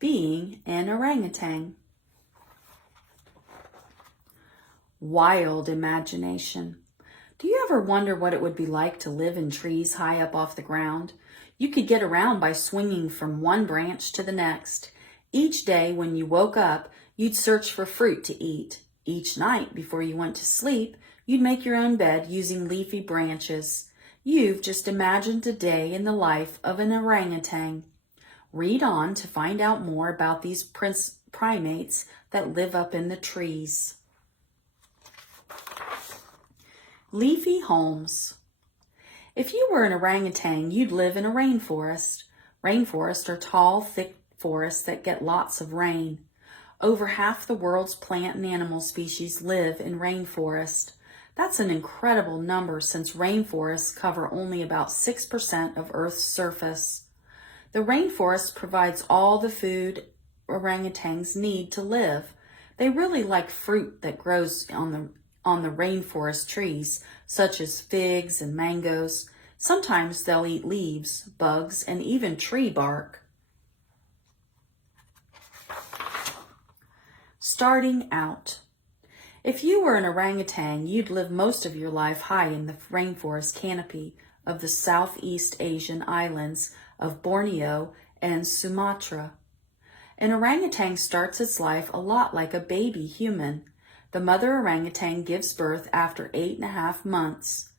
being an orangutan. Wild imagination. Do you ever wonder what it would be like to live in trees high up off the ground? You could get around by swinging from one branch to the next. Each day when you woke up, you'd search for fruit to eat. Each night before you went to sleep, you'd make your own bed using leafy branches. You've just imagined a day in the life of an orangutan. Read on to find out more about these primates that live up in the trees. Leafy Homes. If you were an orangutan, you'd live in a rainforest. Rainforests are tall, thick forests that get lots of rain. Over half the world's plant and animal species live in rainforest. That's an incredible number since rainforests cover only about 6% of Earth's surface. The rainforest provides all the food orangutans need to live. They really like fruit that grows on the rainforest trees, such as figs and mangoes. Sometimes they'll eat leaves, bugs, and even tree bark. Starting out. If you were an orangutan, you'd live most of your life high in the rainforest canopy of the Southeast Asian islands of Borneo and Sumatra. An orangutan starts its life a lot like a baby human. The mother orangutan gives birth after 8.5 months.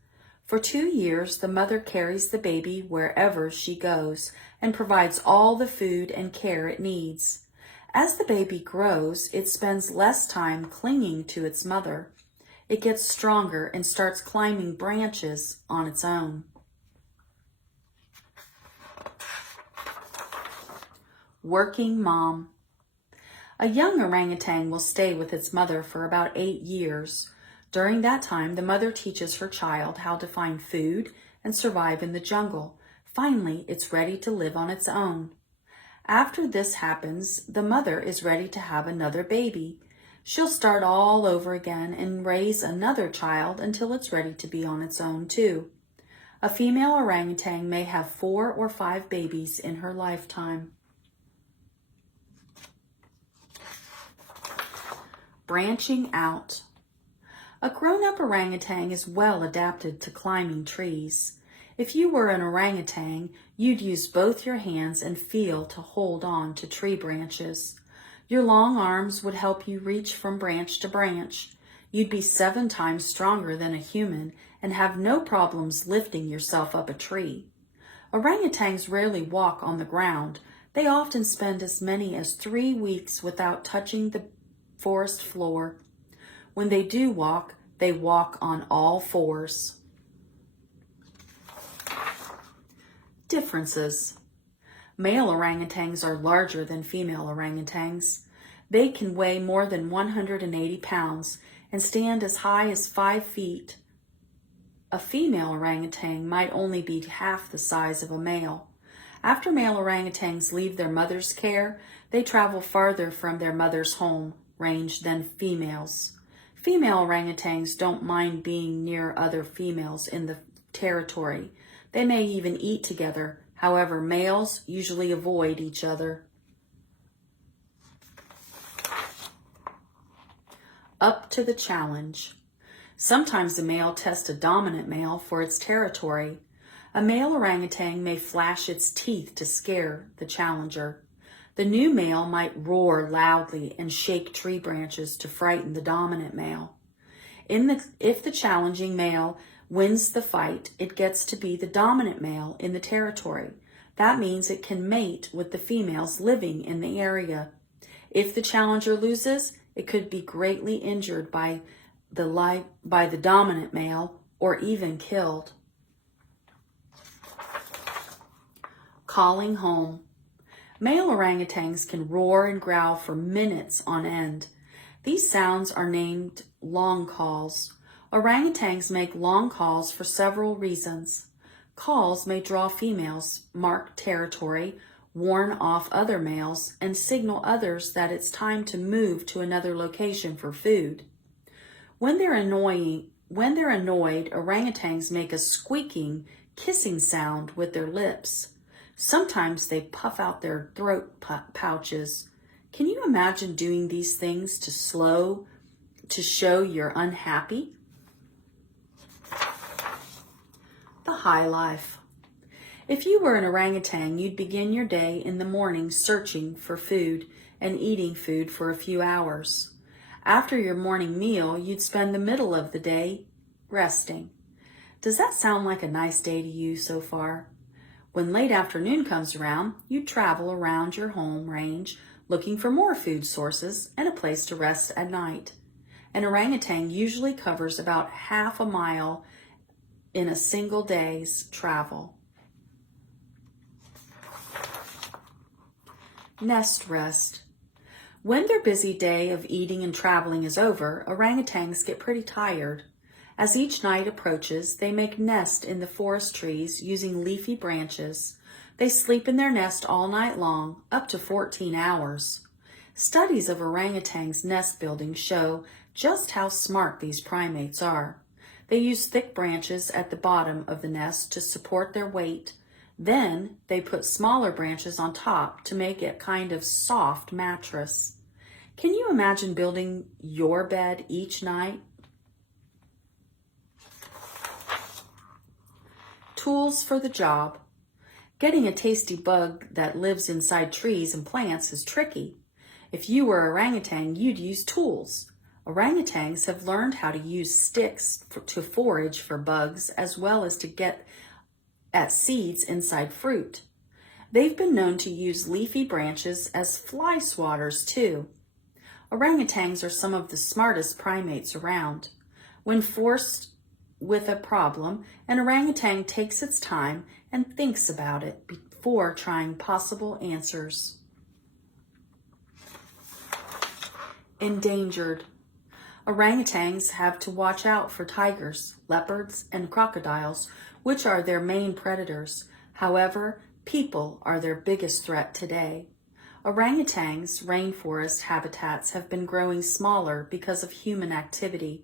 For 2 years, the mother carries the baby wherever she goes and provides all the food and care it needs. As the baby grows, it spends less time clinging to its mother. It gets stronger and starts climbing branches on its own. Working mom. A young orangutan will stay with its mother for about 8 years. During that time, the mother teaches her child how to find food and survive in the jungle. Finally, it's ready to live on its own. After this happens, the mother is ready to have another baby. She'll start all over again and raise another child until it's ready to be on its own too. A female orangutan may have 4 or 5 babies in her lifetime. Branching out. A grown-up orangutan is well adapted to climbing trees. If you were an orangutan, you'd use both your hands and feel to hold on to tree branches. Your long arms would help you reach from branch to branch. You'd be 7 times stronger than a human and have no problems lifting yourself up a tree. Orangutans rarely walk on the ground. They often spend as many as 3 weeks without touching the forest floor. When they do walk, they walk on all 4s. Differences. Male orangutans are larger than female orangutans. They can weigh more than 180 pounds and stand as high as 5 feet. A female orangutan might only be half the size of a male. After male orangutans leave their mother's care, they travel farther from their mother's home range than females. Female orangutans don't mind being near other females in the territory. They may even eat together. However, males usually avoid each other. Up to the challenge. Sometimes a male tests a dominant male for its territory. A male orangutan may flash its teeth to scare the challenger. The new male might roar loudly and shake tree branches to frighten the dominant male. If the challenging male wins the fight, it gets to be the dominant male in the territory. That means it can mate with the females living in the area. If the challenger loses, it could be greatly injured by the dominant male or even killed. Calling home. Male orangutans can roar and growl for minutes on end. These sounds are named long calls. Orangutans make long calls for several reasons. Calls may draw females, mark territory, warn off other males, and signal others that it's time to move to another location for food. When they're annoyed, orangutans make a squeaking, kissing sound with their lips. Sometimes they puff out their throat pouches. Can you imagine doing these things to show you're unhappy? The high life. If you were an orangutan, you'd begin your day in the morning searching for food and eating food for a few hours. After your morning meal, you'd spend the middle of the day resting. Does that sound like a nice day to you so far? When late afternoon comes around, you travel around your home range looking for more food sources and a place to rest at night. An orangutan usually covers about half a mile in a single day's travel. Nest rest. When their busy day of eating and traveling is over, orangutans get pretty tired. As each night approaches, they make nest in the forest trees using leafy branches. They sleep in their nest all night long, up to 14 hours. Studies of orangutans' nest building show just how smart these primates are. They use thick branches at the bottom of the nest to support their weight. Then they put smaller branches on top to make it kind of soft mattress. Can you imagine building your bed each night? Tools for the job. Getting a tasty bug that lives inside trees and plants is tricky. If you were an orangutan, you'd use tools. Orangutans have learned how to use sticks to forage for bugs as well as to get at seeds inside fruit. They've been known to use leafy branches as fly swatters too. Orangutans are some of the smartest primates around. When forced with a problem, an orangutan takes its time and thinks about it before trying possible answers. Endangered. Orangutans have to watch out for tigers, leopards, and crocodiles, which are their main predators. However, people are their biggest threat today. Orangutans' rainforest habitats have been growing smaller because of human activity.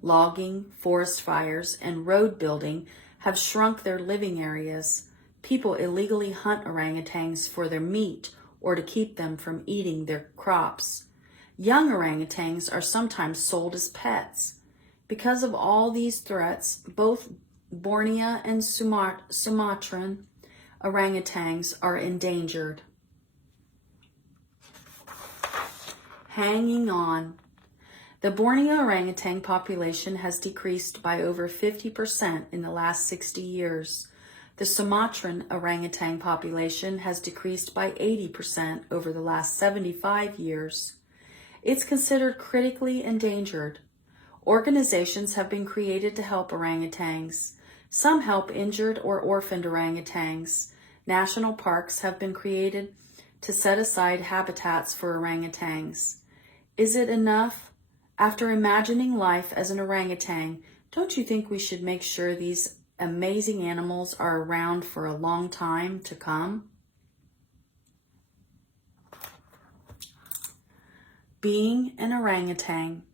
Logging, forest fires, and road building have shrunk their living areas. People illegally hunt orangutans for their meat or to keep them from eating their crops. Young orangutans are sometimes sold as pets. Because of all these threats, both Borneo and Sumatran orangutans are endangered. Hanging on. The Borneo orangutan population has decreased by over 50% in the last 60 years. The Sumatran orangutan population has decreased by 80% over the last 75 years. It's considered critically endangered. Organizations have been created to help orangutans. Some help injured or orphaned orangutans. National parks have been created to set aside habitats for orangutans. Is it enough? After imagining life as an orangutan, don't you think we should make sure these amazing animals are around for a long time to come? Being an orangutan.